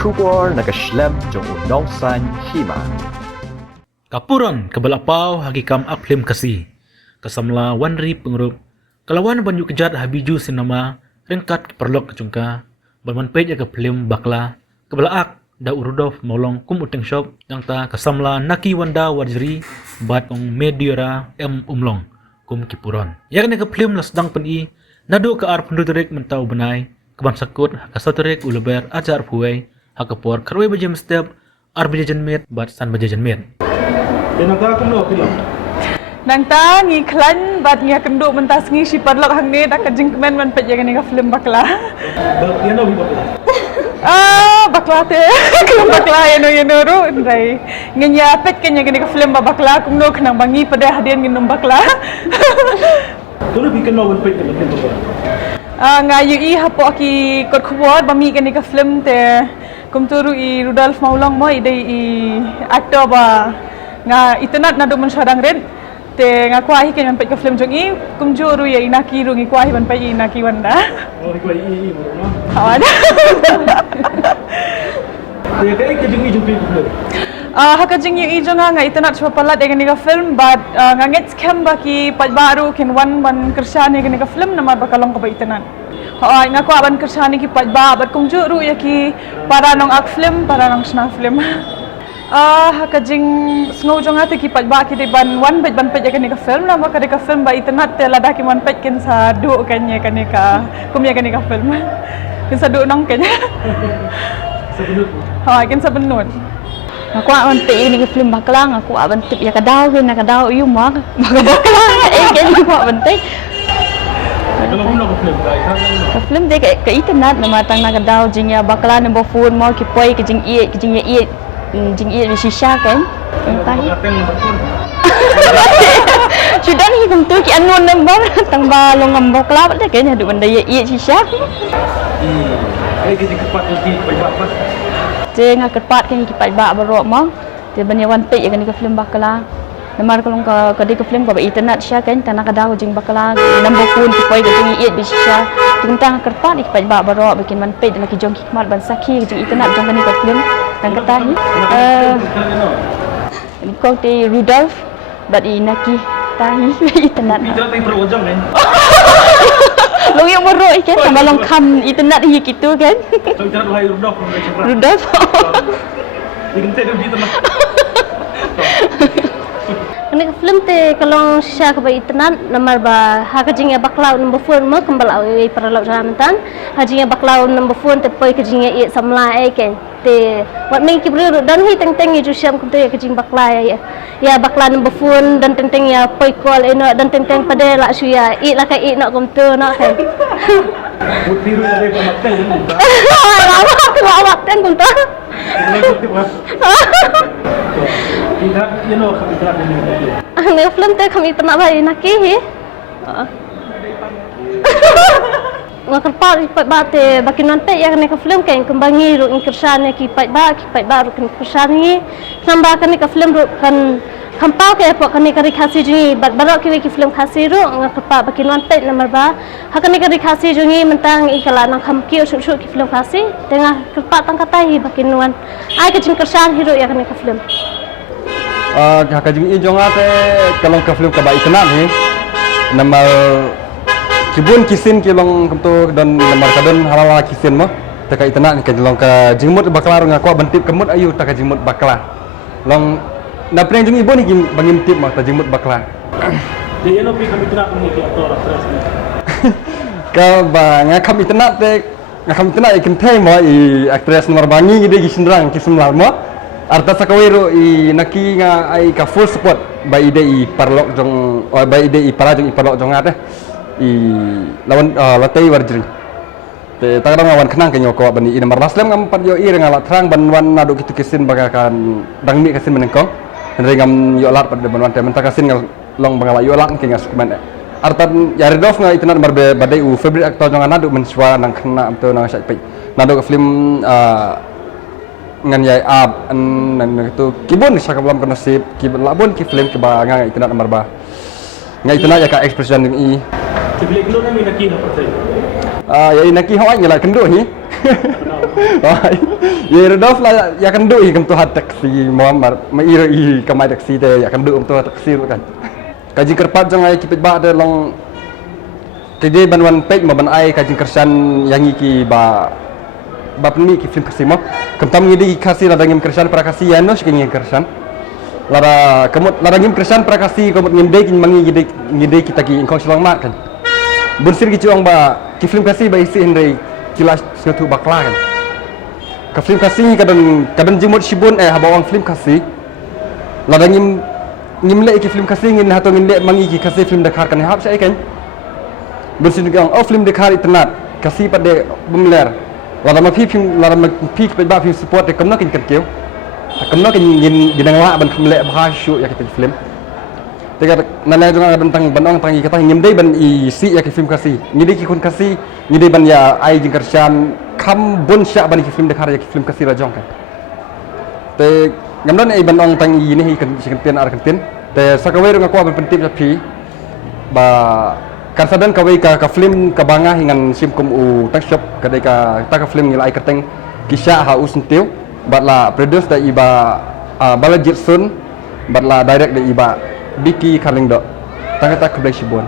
kubor nakaslem jong unong san hima. Kapuran kabalapaw hakikam aplim kasi. Kasamla wanri pengrup. Kalawan banyu kejat habiju sinama ringkat perlok kecungka. Bermanpej ya kaplim bakla. Kabalaak da urudov maulong kum uteng shop yang ta kasamla naki wanda wajri bat ong mediora umlong kum kipuran. Yak ne kaplim lasdang peni nado ka ar penduturik mentau benai keban sakut kasaturik uleber ajar puai hakapor karwe bajem step ar bajajan met bat san bajajan met. Tenang kum no film. Nang ta ngi klan bat ngi kenduk mentas ngi si padlok hang ne dak kajing kemen man pej yang ni ka film bakla. Yana bi bakla. Bakla te film bakla yano ru ndai. Ngenya pej kenya ni ka film bakla kum no khnang bangi pada hadian ngi num bakla. Tulo bi kenno wan pej film bakla. Ngayu i hapo ki kot khwat bami kani ka film te kum turu i Rudolf Maulong mo idai i aktor ba nga itenat nado man sadang red te nga kwahi kenyan pej ka film jong i kum juru ya inaki ru ngi kwahi ban pej inaki wanda. Oh ko i mo no. Awada. Te kai ke jung i jung film. Hakajing yu i jonga nga itenat chwa palat ni ka film but nga ngets kem ba ki paj baru ken wan ban kersan ni ka film namar bakalong ka ba itenat. Nga ko aban kersan ki paj ba bat kum juru ya ki para nong ak film para nong sna film. Hakajing snow jonga te ki paj ba ki de ban wan pej ban pej ni ka film nama ka film ba itenat te lada ki man pej ken sa du kan ka kum ya ka film. Ken sa du nong ken. Sebenut. Ken sa benut. Aku awan pe ini film baklang aku awan tip ya kadau na kadau yu mak baklang kan aku awan te Kalau kum no film kai ka film de ka internet na matang na kadau jing ya bakla number phone mo ki poi ki jing ye jing ye shisha kan tahi sudah ni kum tu ki anun number tang ba long ngam bakla de kayaknya du benda ye shisha Ai ke cepat lagi pej apa. je nga kepat kan ki pai ba barok mo je banyawan pe ya kan ka film bakla namar kalong ka ka film ka ba internet sya kan tanah kadau jing bakla number phone ki poi ka jing iet bi sya tentang kepat ki pai ba barok bikin man pe na ki jong ki mat ban sakhi jing internet jong kan ka film nang katahi ko ti Rudolf bat inaki tahi internet Tidak tai perwajang kan. long yang barok kan tambah long kam internet hi gitu kan So internet hai Rudolf mai cepat. Rudolf Ingin saya di tengah. Kani film te kalau sya ka ba internet namar ba hakajing ya baklau number phone mo kembal awi paralau jamantan hajing ya baklau number phone te poi kajing ya samla ai ken te wat meng ki bru dan hi teng teng ju syam kuntu ya kajing bakla ya bakla number phone dan teng teng ya poi call eno dan teng teng pada la su ya i la ka i nak kumtu nak kan Tiru dari pemakaian ini. awak ten kuntu Tidak, you know, kami tidak ini. Ang film te kami pernah ba inaki hi nga kerpa ipat ba te bakin nante ya kan ka film kan kembangi ru ingkersan ki pat ba ru kan kersan ni namba kan ka film ru kan kampau ke pok kan ka rikhasi jingi bat barok ki film khasi ru nga kerpa bakin nante namar ba hakan ka rikhasi jingi mentang ikala nang khamki usuk ki film khasi tengah kerpa tang katai bakin nuan ai ka jing kersan hiru ya kan ka film Hakajing i jonga te kalong ka film ka ba itna ni namar kibun kisin kilong kumtu dan namar kadon halala kisin mo taka itna ni kalong ka jingmut bakla nga ko bantip kemut ayu taka jingmut bakla long na preng jing ibu ni bangim tip ma ta jingmut bakla Jadi no pi kami tidak memiliki aktor aktris. ka ba nga kam itna te nga kam itna ikin thai mo i actress nomor bangi gide gisindrang kisimlar mo arta sakawero i naki nga ai ka full support ba ide i parlok jong ba ide i para jong i parlok jong ate i lawan latai warjri te tagadang lawan kenang kenyo ko bani ina marlaslem ngam pat yo i ngala trang banwan nado kitu kisin bagakan dangmi kasin menengkong henry ngam yo lat pad banwan te menta kasin ngal long bangala yo lat kengas kuman artan yaridov nga itna marbe badai u favorite actor jong nado menswa nang kena amto nang sai pe nado ka film ngan yai ab nan itu kibun sa kablam kanasip kibun labon ki film ke ba nga itna nomor ba nga itna ya ka expression ng i Sebelum itu kami nak kira apa saja. ya inaki hawai ngala kendo ni Ye Rudolf lah ya kan duk ikam tu hat taksi Muhammad mairo I kamai taksi te ya kan duk tu hat taksi kan. Kaji kerpat jang ai kipit ba de long kede banwan pek ma ban ai kaji kersan yang iki ba penmi ki film kasih mo. Kamtam ngidi kasih la dangim kersan prakasi ya no sing kersan. Lara kemut lara ngim kersan prakasi kemut nginde kin mangi ngide kita ki ingkong silang mat kan. Bunsir ki cuang ba ki film kasih ba isi hindai kilas suatu bakla kan. Ka film kasih kadang jimut sibun habawang film kasih. Lara ngimle ki film kasih ngin hato nginde mangi ki kasih film Dakar kan hap sai kan. Bunsir ki film Dakar itnat kasih pada bumler. Lara ma film lara ma pe ba film support de kamna kin kieu. Kamna kin ginang wa ban khmle bahasyu ya ki film. Tega nana jong tentang banong tangi kata ngimdei ban isi ya ki film kasih. Ngide ki kun kasih, ngide ban ya ai jing kersan kam bon sya ban ki film Dakar ya ki film kasih la jong kan. Te ngamdan ai banong tangi ni kan sikan ar kan te sakawai ngaku ban pentip sapi ba karsadan kawai ka film ka banga hingan sim kum u tak shop kadai ka ta film ngilai kateng kisah ha usentiu batla produce da iba balajit sun batla direct da iba Biki Karlingdo, tangkata keblai Sibon.